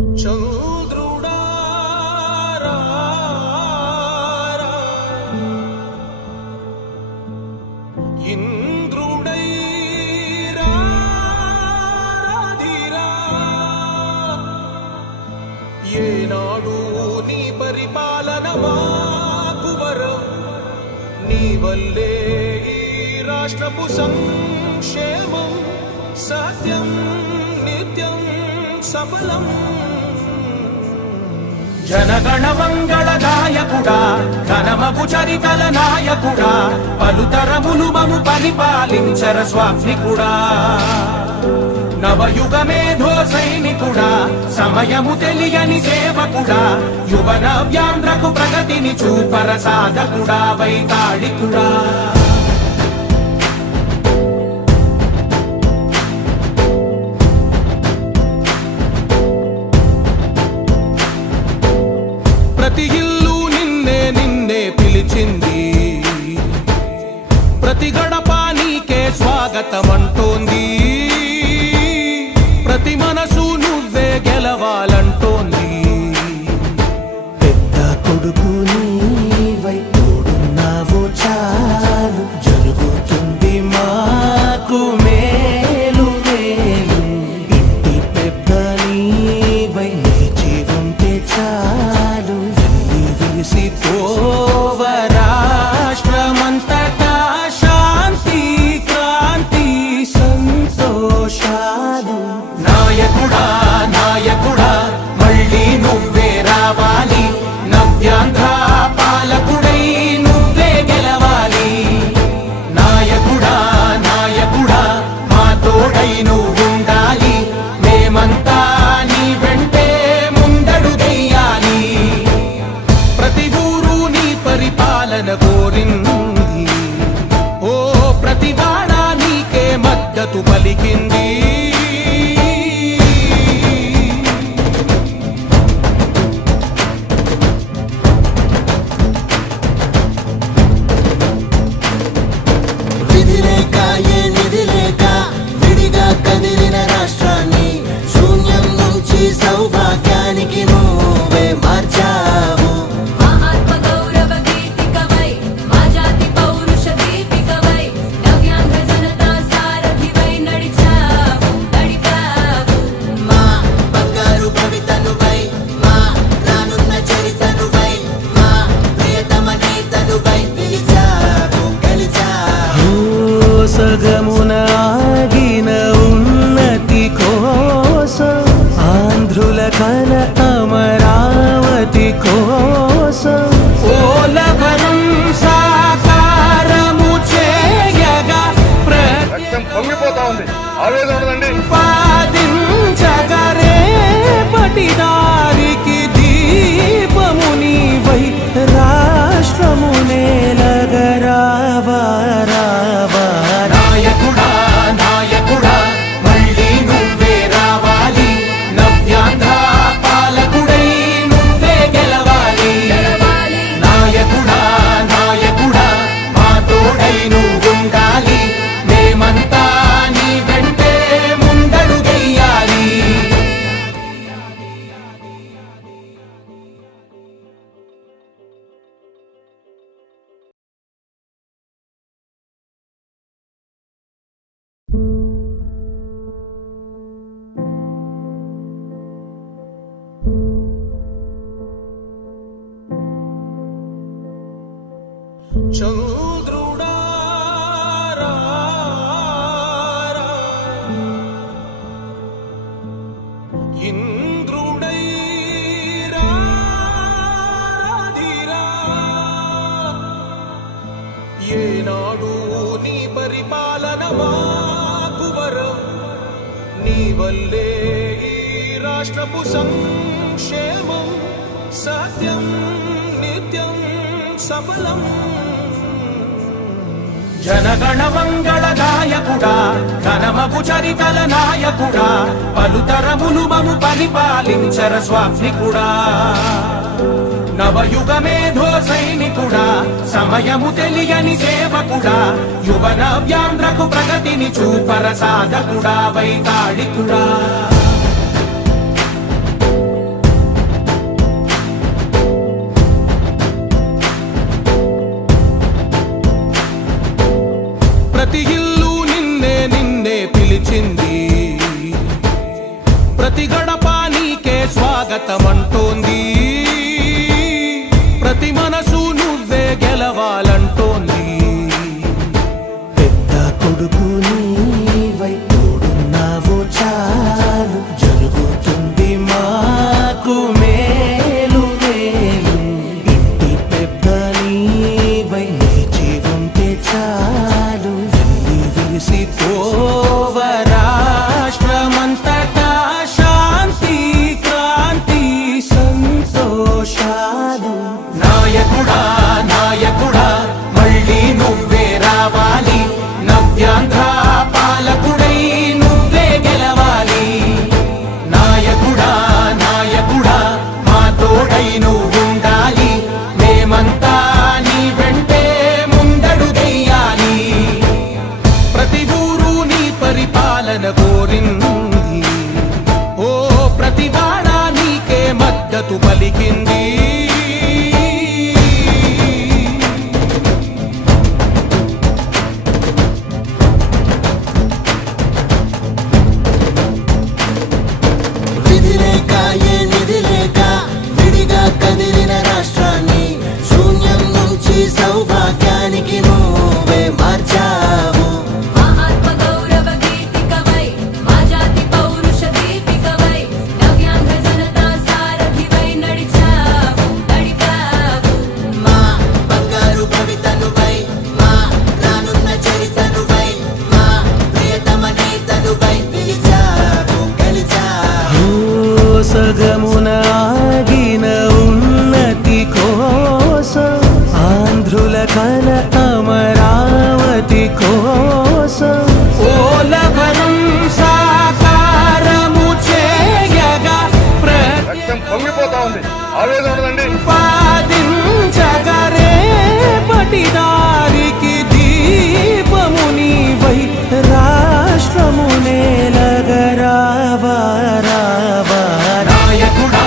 చంద్రుడా ఇంద్రుడై రాధిరా ఏనాడు నీ పరిపాలన మాకు వరం నీ వల్లే ఈ రాష్ట్రపు సంక్షేమం సత్యం నిత్యం సఫలం జనగణ మంగళ నాయకుడా ఘనమగు చరితల నాయకుడా పలుతరములు మము పరిపాలించర స్వామికుడా నవయుగ మేధో సైనికుడా సమయము తెలియని సేవకుడా యువన వ్యాంధ్రకు ప్రగతిని చూపర సాధకుడా వైతాళికుడా ప్రతి ఇల్లు నిన్నే నిన్నే పిలిచింది ప్రతి గడప నీకే స్వాగతమంటోంది ప్రతి మనసు నువ్వే గెలవాలంటోంది పెద్ద కొడుకు నీవై తోడున్నావు చాలు జరుగుతుంది మాకు మేలు మేలు ఇంటి పెద్ద నీవై నిలిచి ఉంటే చాలు విసి పోవ రాష్ట్రమంతటా శాంతి క్రాంతి సంతోషాలు నాయకుడా నాయకుడా మళ్ళీ నువ్వే రావాలి నవ్యాంధ్ర పాలకుడై నువ్వే గెలవాలి నాయకుడా నాయకుడా మా తోడై నువ్వుండాలి మేమంతా నీ వెంటే ముందడుగెయ్యాలి ప్రతి ఊరు నీ పరిపాలన కోరింది ఓ ప్రతి వాడ నీకే మద్దతు పలికింది విధి లేక ఏ నిధి లేక విడిగా కదిలిన రాష్ట్రాన్ని శూన్యం నుంచి సౌభాగ్యానికి నువ్వే మార్చావు మా ఆత్మ గౌరవ గీతికవై మా జాతి పౌరుష దీపికవై నవ్యాంధ్ర జనతా సారథివై నడిచావు మా బంగారు భవితనువై మా రానున్న చరితనువై మా ప్రియతమ నేతనువై పిలిచావు గెలిచావు సగమున ఆగిన ఉన్నతి కోసం ఆంధ్రుల కల అమరావతి కోసం ఓలవరం సాకారము చేయగా రక్తం పొంగిపోతా ఉంది ఆవేదన ఉండదండి ప్రతిపాదించగరే పటిదారికి దీపము నీవై రాష్ట్రము నేలగరావా రావా నాయకుడా నాయకుడా మళ్ళీ నువ్వే రావాలి నవ్యాంధ్ర పాలకుడై నువ్వే గెలవాలి నాయకుడా నాయకుడా మా తోడై నువ్వుండాలి మేమంతా నీ వెంటే ముందడుగెయ్యాలి చంద్రుడా ఇంద్రుడై రాధిరా ఏనాడు నీ పరిపాలన మాకు వరం నీ వల్లే ఈ రాష్ట్రపు సంక్షేమం సత్యం నిత్యం సఫలం జనగణ మంగళ నాయకుడా ఘనమగు చరితల నాయకుడా పలుతరములు మము పరిపాలించర స్వామికుడా నవయుగ మేధో సైనికుడా సమయము తెలియని సేవకుడా యువన వ్యాంధ్రకు ప్రగతిని చూపర సాధకుడా వైతాళికుడా స్వాగతమంటోంది. ప్రతి మనసు నువ్వే గెలవాలంటోంది. పెద్ద కొడుకు నీవై తోడున్నావు చాలు, జరుగుతుంది మాకు మేలు మేలు. ఇంటి పెద్ద నీవై నిలిచి ఉంటే చాలు, వెళ్ళి విరిసి పోవ రాష్ట్రమంతటా శాంతి క్రాంతి సంతోషాలు. నాయకుడా నాయకుడా మళ్ళీ నువ్వే రావాలి. నవ్యాంధ్ర పాలకుడై నువ్వే గెలవాలి. నాయకుడా నాయకుడా మా తోడై నువ్వుండాలి. మేమంతా నీ వెంటే ముందడుగెయ్యాలి. ప్రతి ఊరు నీ పరిపాలన కోరింది. ఓ ప్రతి వాడ నీకే మద్దతు పలికింది. విధి లేక ఏ నిధి లేక విడిగా కదిలిన రాష్ట్రాన్ని శూన్యం నుంచి సౌభాగ్యానికి నువ్వే మార్చావు. మా ఆత్మ గౌరవ గీతికవై మా జాతి పౌరుష దీపికవై నవ్యాంధ్ర జనతా సారథివై నడిచావు నడిపావు. మా బంగారు భవితనువై, మా రానున్న చరితనువై, మా ప్రియతమ నేతనువై పిలిచావు గెలిచావు. సగమున ఆగిన ఉన్నతి కోసం, ఆంధ్రుల కల అమరావతి కోసం, పోలవరం సాకారము చేయగా రక్తం పొంగిపోతా ఉంది. ఆవేదన ఉండదండి. ప్రతిపాదించగరే పటిదారికి దీపము నీవై రాష్ట్రము నేలగరావా రావా. నాయకుడా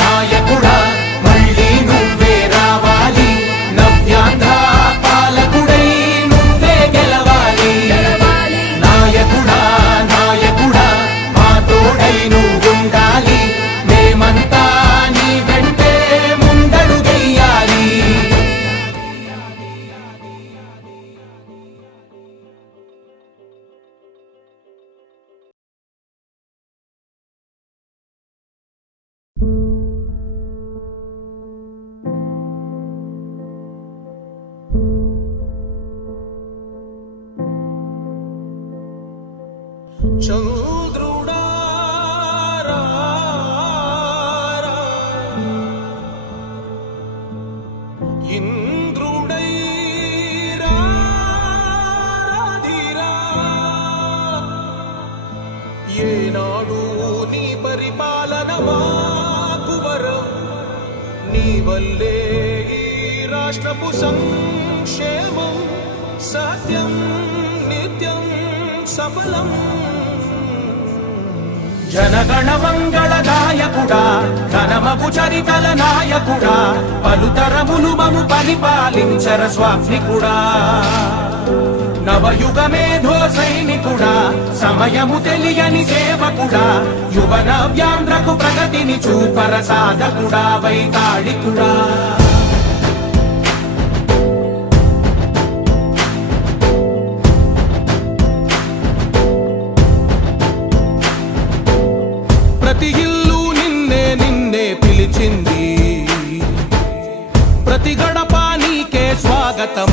నాయకుడా మళ్ళీ నువ్వే రావాలి. నవ్యాంధ్ర పాలకుడై నువ్వే గెలవాలి. నాయకుడా నాయకుడా మా తోడై నువ్వుండాలి. మేమంతా నీ వెంటే ముందడుగెయ్యాలి. చంద్రుడా రా రా, ఇంద్రుడై రాధిరా. ఏనాడు నీ పరిపాలన మాకు వరం. నీ వల్లే ఈ రాష్ట్రపు సంక్షేమం సత్యం నిత్యం సఫలం. జనగణ మంగళదాయకుడా ఘనమగు చరితల నాయకుడా, పలుతరములు మము పరిపాలించర స్వామికుడా. నవయుగ మేధో సైనికుడా, సమయము తెలియని సేవకుడా, యువ నవ్యాంధ్రకు ప్రగతిని చూపర సాధకుడా వైతాళికుడా. ప్రతి ఇల్లు నిన్నే నిన్నే పిలిచింది. ప్రతి గడప నీకే స్వాగతం